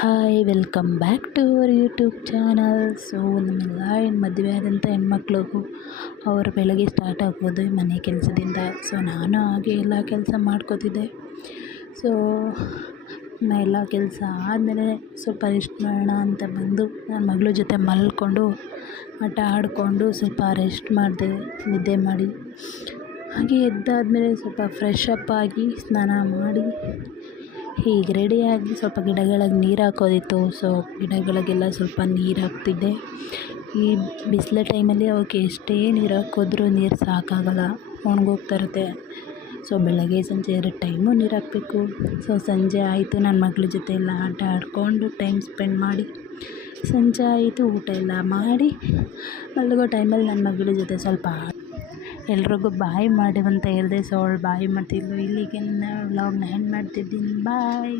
Hi welcome back to our YouTube channel. So ನಮ್ಮೆಲ್ಲ ಮದುವೆ ಆದಂಥ ಹೆಣ್ಮಕ್ಳಿಗೂ ಅವ್ರ ಬೆಳಗ್ಗೆ ಸ್ಟಾರ್ಟ್ ಆಗ್ಬೋದು ಮನೆ ಕೆಲಸದಿಂದ. ಸೊ ನಾನು ಹಾಗೆ ಎಲ್ಲ ಕೆಲಸ ಮಾಡ್ಕೋತಿದ್ದೆ. ಸೊ ಎಲ್ಲ ಕೆಲಸ ಆದಮೇಲೆ ಸ್ವಲ್ಪ ರೆಸ್ಟ್ ಮಾಡೋಣ ಅಂತ ಬಂದು ನನ್ನ ಮಗಳ ಜೊತೆ ಮಲ್ಕೊಂಡು ಆಟ ಆಡಿಕೊಂಡು ಸ್ವಲ್ಪ ರೆಸ್ಟ್ ಮಾಡಿದೆ, ನಿದ್ದೆ ಮಾಡಿ. ಹಾಗೆ ಎದ್ದಾದಮೇಲೆ ಸ್ವಲ್ಪ ಫ್ರೆಶ್ ಅಪ್ ಆಗಿ ಸ್ನಾನ ಮಾಡಿ ಹೀಗೆ ರೆಡಿಯಾಗಿ ಸ್ವಲ್ಪ ಗಿಡಗಳಿಗೆ ನೀರು ಹಾಕೋದಿತ್ತು. ಸೊ ಗಿಡಗಳಿಗೆಲ್ಲ ಸ್ವಲ್ಪ ನೀರು ಹಾಕ್ತಿದ್ದೆ. ಈ ಬಿಸಿಲು ಟೈಮಲ್ಲಿ ಅವಕ್ಕೆ ಎಷ್ಟೇ ನೀರು ಹಾಕಿದ್ರೂ ನೀರು ಸಾಕಾಗಲ್ಲ, ಒಣಗೋಗ್ತಾ ಇರುತ್ತೆ. ಸೊ ಬೆಳಗ್ಗೆ ಸಂಜೆ 2 ಟೈಮು ನೀರು ಹಾಕಬೇಕು. ಸೊ ಸಂಜೆ ಆಯಿತು, ನನ್ನ ಮಗಳ ಜೊತೆ ಎಲ್ಲ ಆಟ ಆಡಿಕೊಂಡು ಟೈಮ್ ಸ್ಪೆಂಡ್ ಮಾಡಿ ಸಂಜೆ ಆಯಿತು, ಊಟ ಎಲ್ಲ ಮಾಡಿ ಮಲಗೋ ಟೈಮಲ್ಲಿ ನನ್ನ ಮಗಳ ಜೊತೆ ಸ್ವಲ್ಪ ಎಲ್ರಿಗೂ ಬಾಯ್ ಮಾಡಿ ಅಂತ ಹೇಳಿದೆ. ಸೊ ಅವಳು ಬಾಯ್ ಮಾಡ್ತಿದ್ಲು. ಇಲ್ಲಿಗೆ ನನ್ನ ವ್ಲಾಗ್ನ ಎಂಡ್ ಮಾಡ್ತಿದ್ದೀನಿ. ಬಾಯ್.